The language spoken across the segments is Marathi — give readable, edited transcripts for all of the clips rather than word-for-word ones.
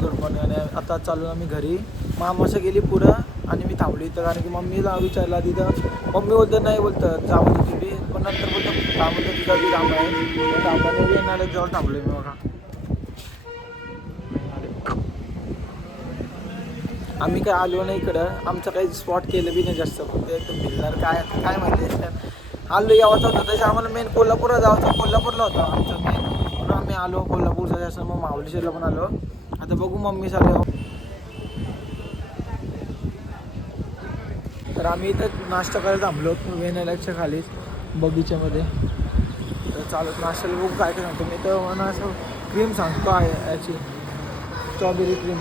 Good morning. आणि आता चालू आम्ही घरी. मामासं गेली पुढं आणि मी थांबलो इथं, कारण की मम्मीला विचारला तिथं. मम्मी बोलतं नाही, बोलतं जा म्हणजे तुम्ही, पण नंतर बोलतं काय बोलतं तुझा ती थांबा आहे. थांबाने येणार जवळ थांबलो मी बघा. आम्ही काय आलो नाही इकडं, आमचं काही स्पॉट केलं बी नाही जास्त, फक्त एकदम भिजणार काय माहिती आलो यावाचं होतं. तसं आम्हाला मेन कोल्हापूरला जायचं, कोल्हापूरला होतं आमचं मेन, म्हणून आम्ही आलो कोल्हापूरचं. जास्त मग महाबळेश्वरला पण आलो. आता बघू मम्मी चालू. तर आम्ही इथं नाश्ता करायला थांबलो वेनायलाच्या खालीच बगीच्यामध्ये. तर चालत नाश्त्याला बघू काय काय सांगतो मी. तर मला असं क्रीम सांगतो आहे याची, स्ट्रॉबेरी क्रीम.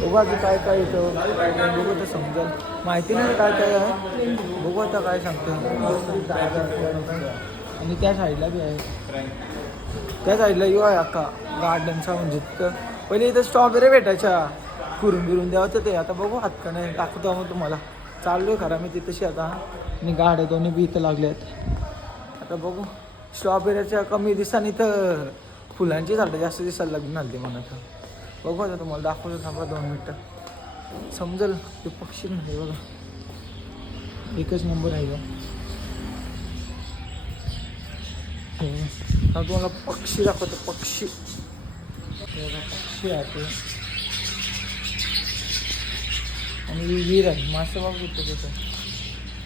बघू आता काय काय येतं, बघू तर समजेल. माहिती नाही काय काय आहे, बघू आता काय सांगतो. आणि त्या साईडला बी आहे, त्या साईडला येऊ आहे अख्खा गार्डनचा. म्हणजे तिथं पहिले इथं स्ट्रॉबेरी भेटायच्या, कुरून बिरून द्यावं ते. आता बघू हात का नाही दाखवतो मग तुम्हाला. चाललो आहे खरा मी तिथंशी आता. आणि गाड्या दोन्ही बी इथं लागले आहेत. आता बघू स्ट्रॉबेरीच्या कमी दिवसांनी तर फुलांची झाडं जास्त दिसायला लागली नालती म्हणत. बघू आता तुम्हाला दाखवतो, थांबा 2 मिनटं समजेल. ते पक्षी नाही बघा, एकच नंबर आहे का. तुम्हाला पक्षी दाखवतो, पक्षी पक्षी आहे आणि विहीर आहे. मासे बघू तिथं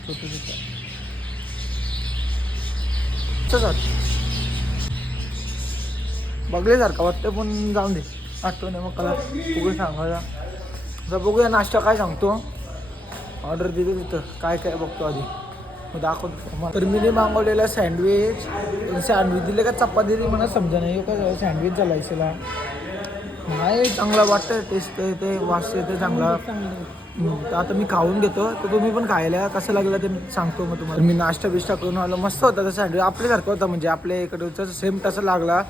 छोटं छोटं बघल्यासारखं वाटतं, पण जाऊन दे आठवण आहे मग मला उघड सांगायला. तर बघूया नाश्ता काय सांगतो, ऑर्डर देतो तिथं काय काय बघतो आधी मग दाखवतो. तर मी मागवलेला सँडविच दिले का चपाती दिली मला समजा नाही का. सँडविच चालायचेला नाही, चांगला वाटतं, टेस्ट ते वास येते चांगला. तर आता मी खाऊन घेतो, तर तुम्ही पण खायला कसं लागलं ते सांगतो मग तुम्हाला. मी नाश्ता बिष्टा करून आलो, मस्त होता तसं सँडविच, आपल्यासारखं होता म्हणजे आपल्या इकडचं सेम तसं लागला.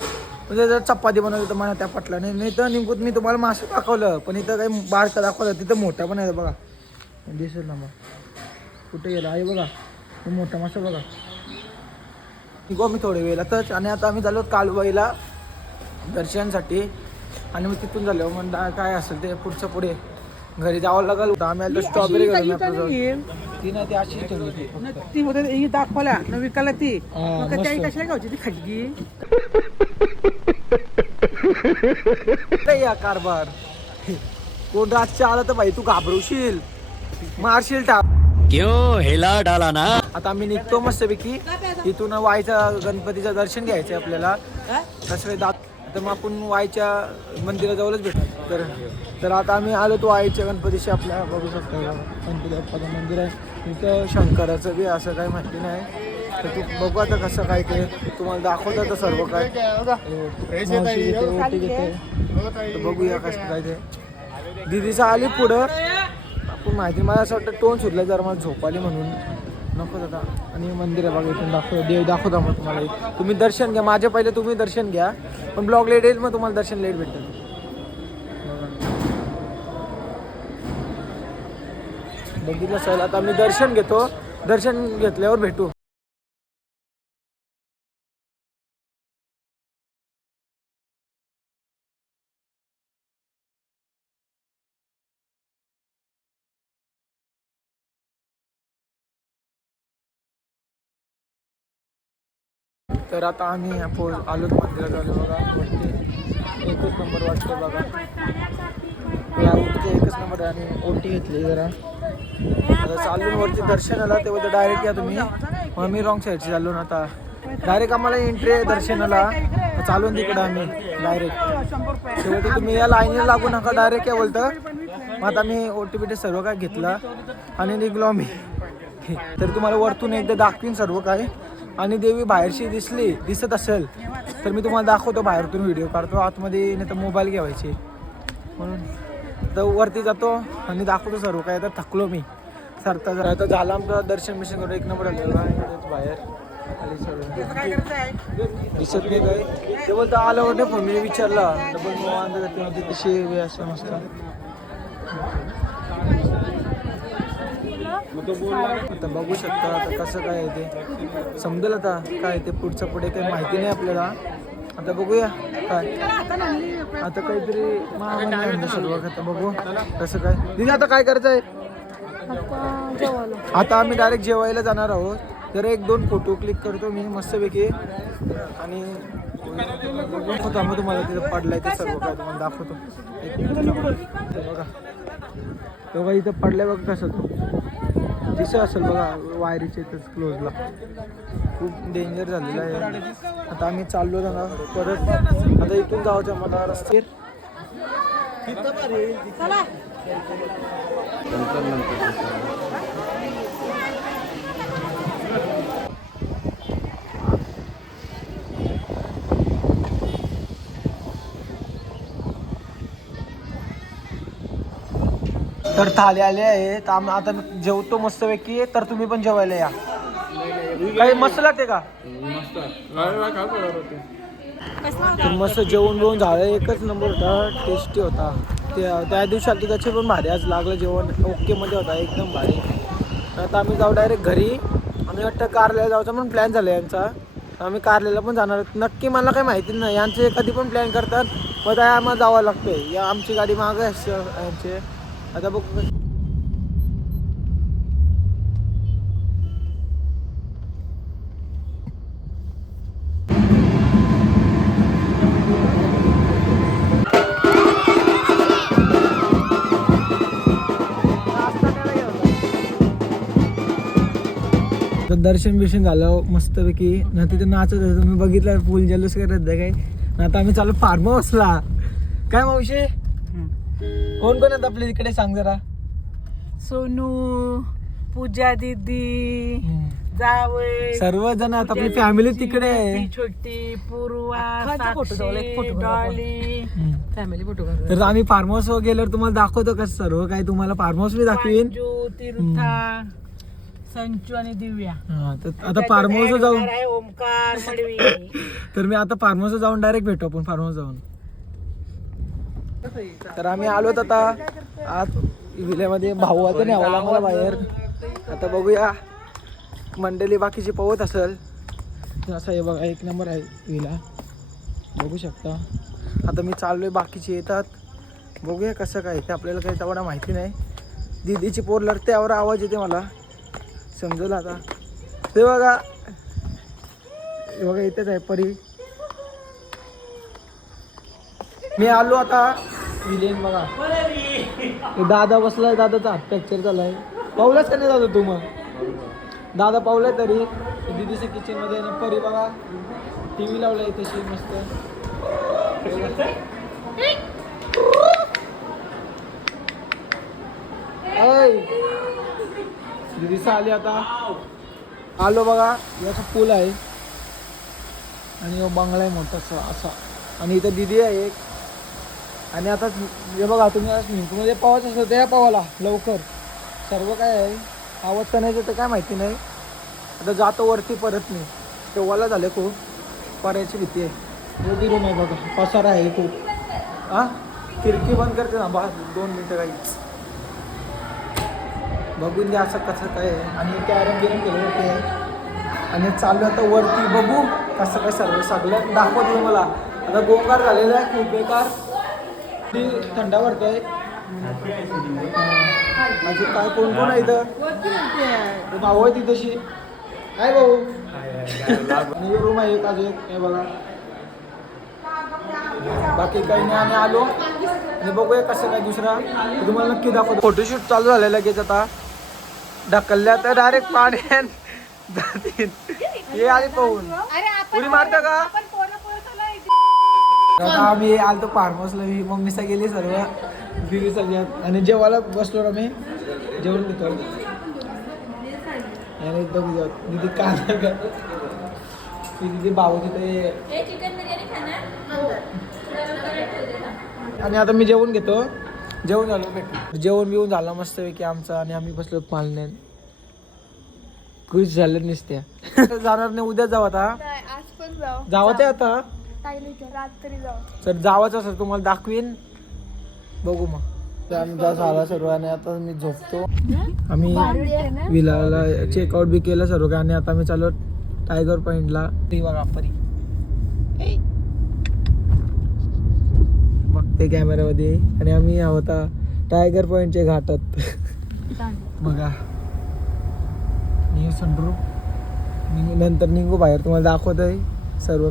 म्हणजे जर चपाती बनवली तर मला त्या पटला नाही तर निघून मी तुम्हाला मासे दाखवलं, पण इथं काही बारका दाखवलं, तिथं मोठा पण आहे बघा, दिसेल ना मग कुठे गेला आहे बघा, तो मोठा मासा बघा. निघू मी थोड्या वेळातच. आणि आता आम्ही झालो कालबाईला दर्शनासाठी, आणि मग तिथून झालो मग काय असेल ते पुढचं पुढे घरी जावं लागेल. आम्ही आलो स्ट्रॉबेरी ती नाही, ती अशी ठेवली ती होते दाखवल्या न विकायला ती कशा गावची ती खटगी या कारभार. कोण रातच्या आला तर भाई तू घाबरवशील, मारशील टाक. क्यों हिला डाला ना. आता आम्ही निघतो मस्तपैकी इथून. वाईचा गणपतीचं दर्शन घ्यायचं आपल्याला कसं दात. तर मग आपण वाईच्या मंदिराजवळच भेटतो. तर आता आम्ही आलो तो वाईच्या गणपतीशी. आपल्या बघू शकतो गणपती बाप्पाचं मंदिर आहे इथं. शंकराचं बी असं काही माहिती नाही, तर तू बघू आता कसं काय ते तुम्हाला दाखवतं तर सर्व काय. ओटी घेते तर बघूया कसं काय ते. दिदीचं आली पुढं, आपण माहिती मला असं वाटतं टोन सुटलं जरा मला झोप आली म्हणून नको दादा. आणि मंदिर आहे बघा, इथून देव दाखवता मग तुम्हाला. तुम्ही दर्शन घ्या माझ्या पहिले, तुम्ही दर्शन घ्या, पण ब्लॉग लेट येईल मग तुम्हाला दर्शन लेट भेटेल. बघितलं सर, आता मी दर्शन घेतो, दर्शन घेतल्यावर भेटू. तर आता आम्ही आलो मंदिरात आलो बघा. वरती एकच नंबर वाटतं बघा, या ओटीचं एकच नंबर आहे. आणि ओटी घेतली जरा, आता चालून वरती दर्शनाला. ते बोलतं डायरेक्ट या तुम्ही, मग मी रॉंग साईडची चाललो ना. आता डायरेक्ट आम्हाला एंट्री आहे दर्शनाला, चालून तिकडं आम्ही डायरेक्ट. शेवटी तुम्ही या लाईनीला लागू नका, डायरेक्ट या बोलतं. मग आता मी ओटी बिटी सर्व काय घेतला आणि निघलो आम्ही. तर तुम्हाला वरतून एकदा दाखवीन सर्व काय. आणि देवी बाहेरशी दिसत असेल तर मी तुम्हाला दाखवतो, बाहेरतून व्हिडिओ काढतो. आतमध्ये नाही तर मोबाईल घ्यायचे म्हणून तर वरती जातो आणि दाखवतो सर्व काय. तर थकलो मी सरता आता झालं आमचं दर्शन मिशन करून. एक नंबर आलेलं बाहेर आली सर्व दिसत नाही काय. ते बोलतं आलं वाटतं, पण मी विचारला डबल तशी असं मस्त. आता बघू शकता आता कसं काय आहे ते, समजेल आता काय ते पुढचं पुढे काही माहिती नाही आपल्याला. आता बघूया काय आता काहीतरी महामंडळ सर्व आता बघू कसं काय दीदी आता काय करायचं आहे आता आम्ही डायरेक्ट जेवायला जाणार आहोत तर 1-2 फोटो क्लिक करतो मी मस्तपैकी आणि थांबा तुम्हाला तिथं पडलाय ते सर्व काय तुम्हाला दाखवतो एक मिनिट बघा बघा इथं पडलाय बघा कसं तो दिसत असेल बघा वायरीच्या इथंच क्लोजला खूप डेंजर झालेलं आहे आता आम्ही चाललो जाणार परत आता इथून जायचं मला रस्त्यावर तर थाली आले आहे तर आम्ही आता जेवतो मस्तपैकी तर तुम्ही पण जेवायला या काही मस्त लागते का तर मस्त जेवण बिवून झालं एकच नंबर होता टेस्टी होता त्या दिवशी आली त्याचे पण भारी आज लागलं जेवण ओके मध्ये होता एकदम भारी तर आता आम्ही जाऊ डायरेक्ट घरी आम्ही वाटतं कारल्याला जायचा पण प्लॅन झाला यांचा आम्ही कारल्याला पण जाणार नक्की मला काही माहिती नाही यांचे कधी पण प्लॅन करतात मग त्या आम्हाला जावं लागतंय या आमची गाडी मागं आहे यांचे आता बघू दर्शन बिर्शन झालं मस्तपैकी ना तिथे नाचत होतं तुम्ही बघितलं फुल जल्लोष करत काय ना आता आम्ही चालू फार्म हाऊसला काय मावशी कोण कोण आहेत आपल्या इकडे सांग जरा सोनू पूजा दीदी जावई सर्वजण आता आपली फॅमिली तिकडे आहे छोटी पूर्वा डॉली फॅमिली फोटो तर आम्ही फार्म हाऊस गेल्यावर तुम्हाला दाखवतो कसं सर्व काय तुम्हाला फार्म हाऊस मी दाखवीन तीर्था संचू आणि दिव्या आता फार्म हाऊस जाऊन ओमकार मडवी तर मी आता फार्म हाऊस जाऊन डायरेक्ट भेटू आपण फार्म हाऊस जाऊन तर आम्ही आलोत आता आज विल्यामध्ये भाऊ आता न्यावा लागला बाहेर आता बघूया मंडळी बाकीची पवत असेल असं आहे बघा एक नंबर आहे विला बघू शकता आता मी चाललोय बाकीचे येतात बघूया कसं काय ते आपल्याला काही तेवढा माहिती नाही दीदीची पोर लढते यावर आवाज येते मला समजेल आता ते बघा इथेच आहे परी मी आलो आता विलेन बघा दादा बसलाय दादाचा हात फ्रॅक्चर झालाय पावलाच का नाही दादा तू मग दादा पावलाय तरी दीदीच्या किचन मध्ये आणि परी बघा टीव्ही लावलाय तशी मस्त दीदीचा आली आता आलो बघा याचा पूल आहे आणि बंगला आहे मोठा असा आणि इथं दीदी आहे एक आणि आता हे बघा तुम्ही स्विमिंगपूलमध्ये पावायचं असतं त्या पावाला लवकर सर्व काय आहे आवाज तर नाही तर काय माहिती नाही आता जातो वरती परत नाही तेव्हाला झालं खूप पर्याची भीती आहे मोठी रूम आहे बघा पसारा आहे खूप हां खिडकी बंद करते ना बा 2 मिनटं काही बघून द्या असं कसं काय आहे आणि कॅरम बिरम केलं ते आणि चालू आता वरती बघू कसं काय सर्व सगळं दाखवतो मला आता गोंगार झालेला आहे खूप बेकार ती थंडा वाटतोय अजून काय कोण कोण आहे इथं भाऊ आहे ती तशी काय भाऊ आणि रूम आहे एक अजून हे बघा बाकी काही नाही आणि आलो आणि बघूया कसं काय दुसरा तुम्हाला नक्की दाखवतो फोटोशूट चालू झालेला लगेच आता ढकलल्या तर डायरेक्ट पाण्यात जातील हे आली पाहून उडी मारता का आता आम्ही आलतो फार्म हाऊसला मी मम्मीचा गेली सर्व दिदी सगळ्यात आणि जेवायला बसलो आम्ही जेवण घेतो आणि एकदम दिदी काय का दिदी भाऊ तिथे आणि आता मी जेवण घेतो जेवण झालं भेटू जेवण बिवून झालं मस्तपैकी आमचं आणि आम्ही बसलो पालण्यात खुश झालं नसत्या जाणार नाही उद्या जाऊ आता जावं ते आता सर जावाच असेल तुम्हाला दाखवीन बघू मग त्यानंतर झाला सर्व आणि आता मी झोपतो आम्ही विलाला चेकआउट बी केलं सर्व आणि आता मी चालू टायगर पॉइंटला बघा परी दिसते कॅमेऱ्यामध्ये. आणि आम्ही आहोत टायगर पॉईंटच्या घाटात. बघा सनरूफ नंतर निघू बाहेर, तुम्हाला दाखवत आहे सर्व.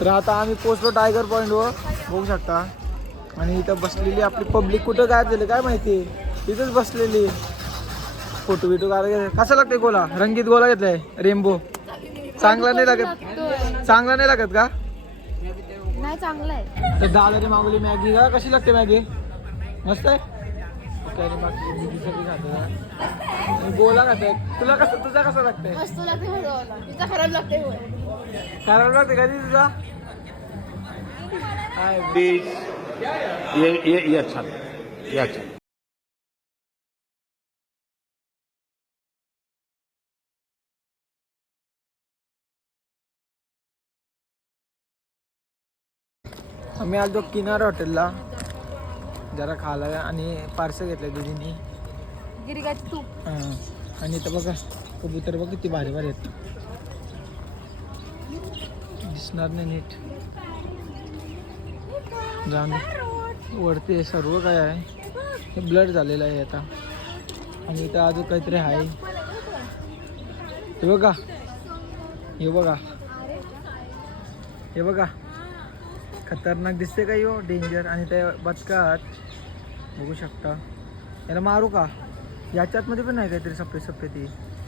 तर आता आम्ही पोचलो टायगर पॉईंटवर, बघू शकता. आणि इथं बसलेली आपली पब्लिक कुठं काय झालं काय माहिती, इथंच बसलेली. फोटो बिटो काढायला कसं लागते गोला, रंगीत गोला घेतलाय रेनबो. चांगला नाही लागत, चांगला नाही लागत का? नाही चांगलं आहे. तर दादाने मागवली मॅगी का, कशी लागते मॅगी? मस्त आहे. गोला खाते, तुला कसं, तुझा कसा लागतंय? मस्त लागते, तिचा खराब लागते. खराब लागते का तुझा? ये अच्छा ये अच्छा. आम्ही आलो किनार हॉटेलला जरा खायला आणि पार्सल घेतलं दीदीने. गिरिगाची तूप. आणि इथं बघा कबूतर बघ किती भारी भारी आहेत, दिसणार नाही नीट. जाण वरती सर्व काय आहे, हे ब्लड झालेलं आहे आता. आणि इथं अजून काहीतरी आहे, हे बघा, हे बघा, हे बघा. खतरनाक दिसते का यो, डेंजर. आणि ते बचकात बघू शकता. याला मारू का? याच्यात मध्ये पण नाही काहीतरी सफेद सफेद, ही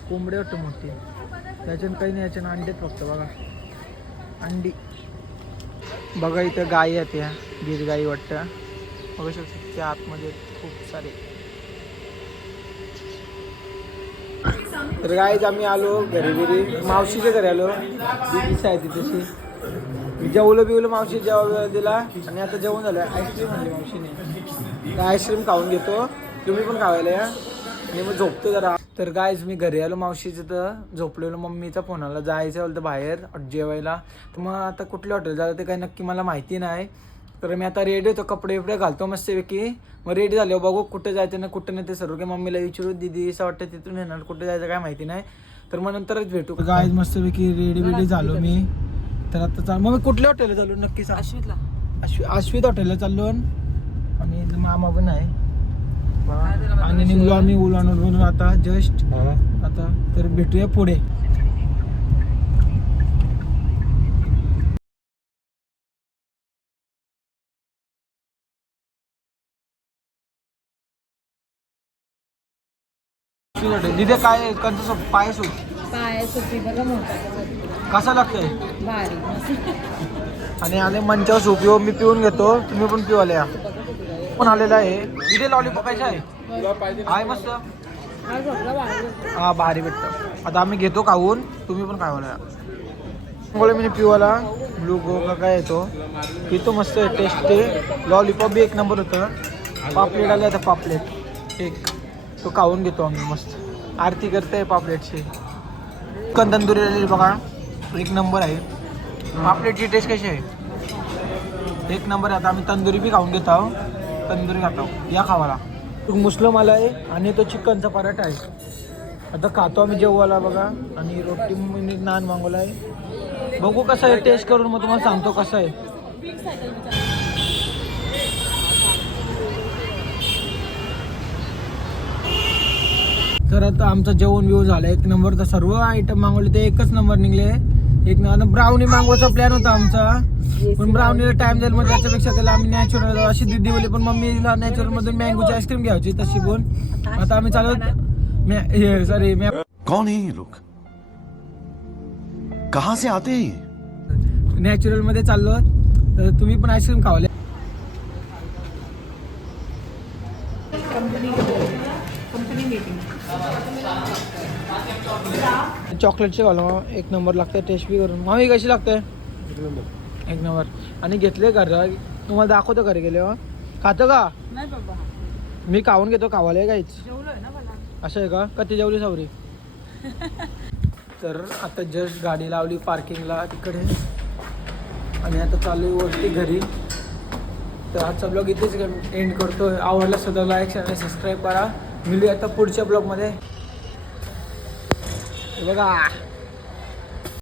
कोंबडी वाटतं मोठी. याच्यात काही नाही, याच्यानं अंडेत फक्त बघा, अंडी. बघा इथं गायी आहेत, या गिर गाई वाटतं, बघू शकता. त्या आतमध्ये खूप सारे. तर गाईज आम्ही आलो घरी मावशीच्या घरी आलो. दिदीच आहे तिथेशी. मी जेवलं बिवलं, मावशी जेव्हा दिला. आणि आता जेवण झालं. आईस्क्रीम आणली मावशीने, तर आईस्क्रीम खाऊन घेतो, तुम्ही पण खावायला या. आणि मग झोपतो जरा. तर गाईज मी घरी आलो मावशीचं, तर झोपलेलो. मम्मीचा फोन आला जायचं होतं बाहेर जेवायला. तर मग आता कुठल्या हॉटेल झालं ते काही नक्की मला माहिती नाही. तर मी आता रेडी होतो, कपडे बिपडे घालतो मस्तपैकी. मग रेडी झालो, बघू कुठं जायचं ना कुठं नाही ते सर्व काही मम्मीला विचारू. दीदी असं वाटतं तिथून येणार, कुठं जायचं काय माहिती नाही. तर मग नंतरच भेटू. गाईज मस्तपैकी रेडी बिडी झालो मी. तर आता मग मी कुठल्या हॉटेलला चाललो नक्की? अश्वितला. अश्वित हॉटेलला चाललो. आणि मामा पण आहे. आणि निघलो आम्ही उलानवरून आता जस्ट आता. तर भेटूया पुढे. दिदे काय कंच पाय सूप, पाय सुट्टी बघा मोठा कसा लागतंय? भारी. आणि आले मंचाव सूप. येऊ मी पिऊन घेतो, तुम्ही पण पिऊ आले. पण आलेला आहे. तिथे लॉलीपॉप आहे आहे मस्त. हा भारी भेटतं. आता आम्ही घेतो खाऊन, तुम्ही पण खावाला. मी पिवाला ब्लू गो का काय येतो, पितो मस्त टेस्ट. ते लॉलीपॉप बी एक नंबर होतं. पापलेट आले आता, पापलेट एक तो खाऊन घेतो आम्ही मस्त. आरती करते पापलेटची. चिकन तंदुरी आलेली बघा, एक नंबर आहे. पापलेटची टेस्ट कशी आहे? एक नंबर आहे. आता आम्ही तंदुरी बी खाऊन घेत आहोत, तंदुरी खातो या खावाला. मुस्लिम आला आहे आणि तो चिकनचा पराठा आहे. आता खातो आम्ही जेवायला बघा. आणि रोटी नान मागवला आहे, बघू कसं आहे टेस्ट करून मग तुम्हाला सांगतो कसं आहे. तर आता आमचा जेवण बिवून झालं एक नंबर. तर सर्व आयटम मागवले ते एकच नंबर निघले. एक नंबर. ब्राउनी मागवायचा प्लॅन होता आमचा, पण ब्राउनीला टाइम जाईल. मग त्याच्यापेक्षा त्याला आम्ही नॅचरल अशी दिदी बोली, पण मम्मीला नॅचरल मधून मँगोची आईस्क्रीम घ्यायची तशी पण. आता आम्ही चालत सॉरी कौन है ये लोग, कहाँ से आते हैं? नॅचरल मध्ये चाललो. तर तुम्ही पण आईस्क्रीम खावले. चॉकलेटचे घालू, एक नंबर लागते. टेस्ट बी करून मामी कशी लागते? एक नंबर. आणि घेतले घर, तुम्हाला दाखवतो घरी गेले. खातं का? नाही बाबा. मी खाऊन घेतो खावाले काहीच जेवलोय ना मला. असं आहे का कधी जेवली सावरी तर आता जस्ट गाडी लावली पार्किंगला तिकडे आणि आता चालू आहे वरती घरी. तर आजचा ब्लॉग इथेच एंड करतो. आवडला सुद्धा लाईक चॅनल सबस्क्राईब करा. मिळूया आता पुढच्या ब्लॉगमध्ये. बघा